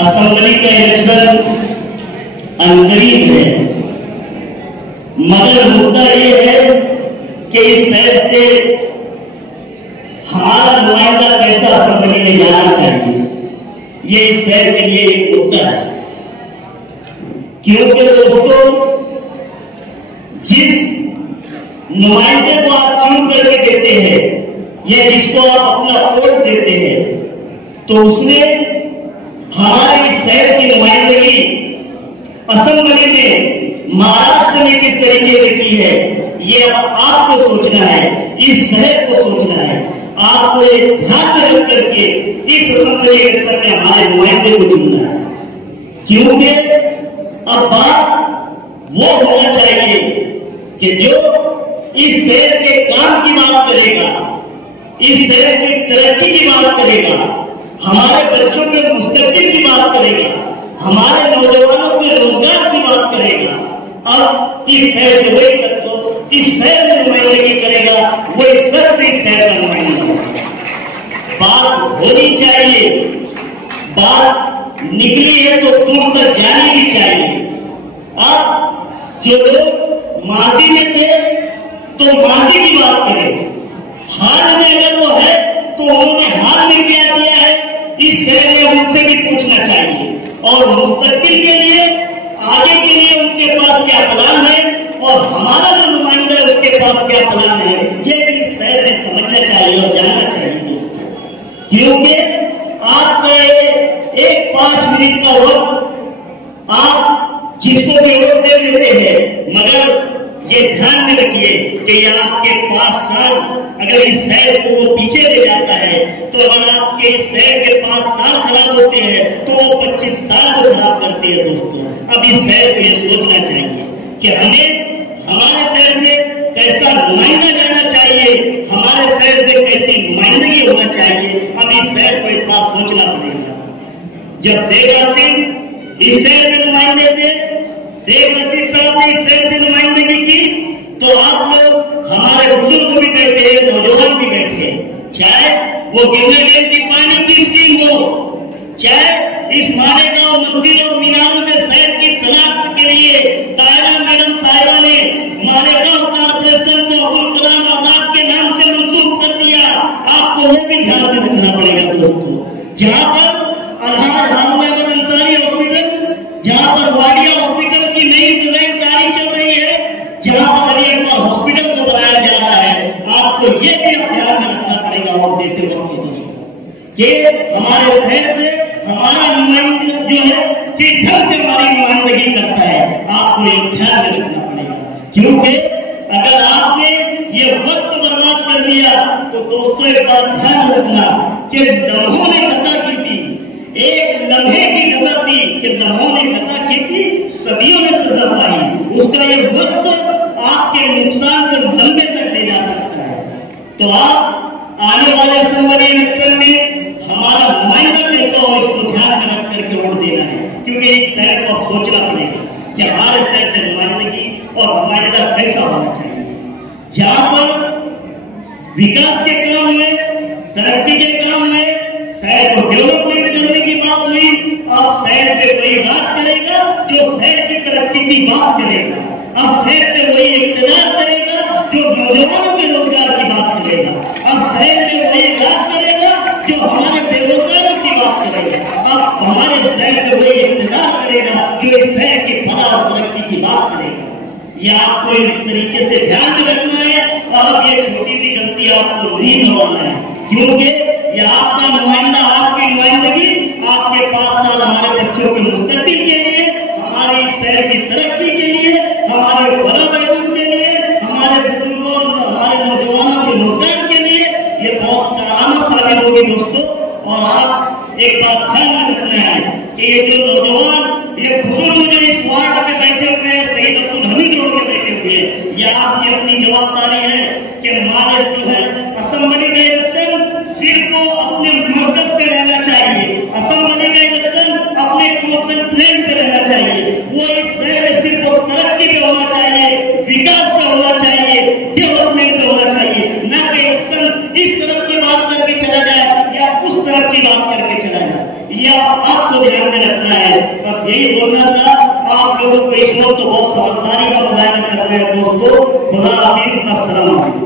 Assembly کا election عنقریب ہے، مگر مدعا یہ ہے کہ اس شہر سے ہمارا نمائندہ کیسا اسمبلی میں جانا چاہیے، یہ اس شہر کے لیے ایک مدعا ہے۔ کیونکہ دوستوں، جس نمائندے کو آپ چن کر کے دیتے ہیں یا جس کو آپ اپنا ووٹ دیتے ہیں، تو اس نے ہمارے شہر کی نمائندگی اسمبلی میں مہاراشٹر میں کس طریقے سے کی ہے، یہ آپ کو سوچنا ہے، اس شہر کو سوچنا ہے۔ آپ کو ایک دھیان میں رکھ کر کے اس اسمبلی الیکشن میں ہمارے نمائندے کو چننا ہے، کیونکہ اب بات وہ ہونا چاہیے کہ جو اس شہر کے کام کی بات کرے گا، اس شہر کی ترقی کی بات کرے گا، ہمارے بچوں کے مستقبل کی بات کرے گا، ہمارے نوجوانوں کے روزگار کی بات کرے گا۔ اب اس شہر سے وہی شخص اس شہر میں نمائندگی کرے گا، وہ اس شخص اس شہر کا نمائندہ ہوگا۔ بات ہونی چاہیے، بات نکلی ہے تو دور تک جانی بھی چاہیے۔ اب جو لوگ ماضی میں تھے تو ماضی کی بات کریں، حال میں اگر وہ ہے تو انہوں نے حال میں کیا کیا ہے اس شہر میں ان سے بھی پوچھنا چاہیے، اور مستقبل کے لیے آگے کے لیے ان کے پاس کیا پلان ہے اور ہمارا جو نمائندہ ہے اس کے پاس کیا پلان ہے، یہ بھی اس شہر میں سمجھنا چاہیے اور جاننا چاہیے۔ کیونکہ آپ کا ایک 5 منٹ کا وقت آپ جس کو بھی ووٹ دے دیتے ہیں، مگر یہ دھیان میں رکھیے کہ یہ آپ کے 5 سال اگر اس شہر کو وہ پیچھے لے جاتا ہے، تو اگر آپ کے اس شہر کے 5 سال خراب ہوتے ہیں تو وہ 25 سال کو خراب کرتے ہیں۔ دوستوں، اب اس شہر کو یہ سوچنا چاہیے کہ ہمیں ہمارے شہر میں کیسا نمائندہ جانا چاہیے، ہمارے شہر میں کیسی نمائندگی ہونا چاہیے۔ اب اس شہر کو ایک بات سوچنا پڑے گا۔ جب شیخ حسین اس شہر میں نمائندے تھے، شیخ رشید صاحب نے اس شہر سے نمائندگی کی، تو آپ لوگ ہمارے بزرگ بھی بیٹھے ہیں، نوجوان بھی بیٹھے ہیں، چاہے وہ گرنے ڈیم کی پانی کی اسکیم ہو، چاہے اس مالیگاؤں مندر اور میناروں کے شہر کی شناخت کے لیے طاہرہ میڈم صاحبہ نے مالیگاؤں کارپوریشن کو ابوالکلام آزاد کے نام سے منسوخ کر دیا۔ آپ کو وہ بھی دھیان میں رکھنا پڑے گا دوستوں۔ جہاں پر الحاج حامد احمد انصاری ہاسپٹل، جہاں پر واڈیا ہاسپٹل کی نئی ڈیزائن تیاری چل رہی ہے، جہاں پر علی اکبر ہاسپٹل کو بنایا جا رہا ہے، آپ کو یہ بھی دھیان میں رکھنا پڑے گا ووٹ دیتے وقت کہ ہمارے شہر میں ہمارا نمائندہ جو ہے کس ڈھنگ سے ہماری نمائندگی کرتا ہے، آپ کو یہ دھیان میں رکھنا پڑے گا۔ کیونکہ اگر آپ نے یہ وقت برباد کر دیا تو دوستوں ایک بات دھیان رکھنا کہ لمحوں نے خطا کی تھی، ایک لمحے کی خطا تھی کہ لمحوں نے خطا کی تھی، صدیوں نے سزا پائی، اس کا یہ وقت آپ کے نقصان کو لمبے تک لے جا سکتا ہے۔ تو آپ آنے والے اسمبلی الیکشن میں ہمارا نمائندہ کیسا ہو، اس کو دھیان میں رکھ کر کے ووٹ دینا ہے، کیونکہ اس شہر کو سوچنا پڑے گا کہ ہمارے شہر کی نمائندگی اور نمائندہ کیسا ہونا چاہیے، جہاں پر وکاس کے کام میں، ترقی کے کام میں، شہر کو ڈیولپمنٹ کرنے کی بات ہوئی، اب شہر پہ وہی راج کرے گا جو شہر کی ترقی کی بات کرے گا، اب شہر پہ وہی اقتدار کرے گا جو نوجوانوں کے روزگار کی بات کرے گا، اب شہر پہ وہی راج کرے گا جو ہمارے بے روزگاروں کی بات کرے گا، اب ہمارے شہر پہ وہی اقتدار کرے گا جو اس شہر کی فلاح اور ترقی کی بات کرے گا۔ یہ آپ کو اس طریقے سے دھیان میں رکھنا ہے، اور یہ چھوٹی سی غلطی آپ کو نہیں دہرانا ہے، کیونکہ یہ آپ کا نمائندہ، آپ کی نمائندگی آپ کے 5 سال ہمارے بچوں کے مستقبل کے لیے، ہماری شہر کی ترقی کے لیے، ہمارے بڑا بہبود کے لیے، ہمارے بزرگوں اور ہمارے نوجوانوں کے روزگار کے لیے یہ بہت کارآمد ثابت ہوگی دوستوں۔ اور آپ ایک بات دھیان میں رکھنا ہے کہ یہ جو نوجوان، یہ بزرگ جو اس وارڈ میں بیٹھے ہوئے ہیں، سید عبدالحمید روڈ میں بیٹھے ہوئے ہیں، یہ آپ کی اپنی جوابداری ہے کہ ہمارے جو ہے اسمبلی کا الیکشن صرف کو اپنے مرکز پہ رہنا چاہیے، اسمبلی کا الیکشن اپنے کنسنٹریٹ پہ رہنا چاہیے، وہ اس شہر میں صرف ترقی پہ ہونا چاہیے، وکاس پہ ہونا چاہیے، ڈیولپمنٹ پہ ہونا چاہیے، نہ کہ الیکشن اس طرف کی بات کر کے چلا جائے یا اس طرف کی بات کر کے چلا جائے۔ یہ آپ کو دھیان میں رکھنا ہے. بس یہی بولنا تھا. آپ لوگوں کو اس وقت بہت سمجھداری کا مظاہرہ کرنا ہے دوستو. خدا حافظ. السلام علیکم.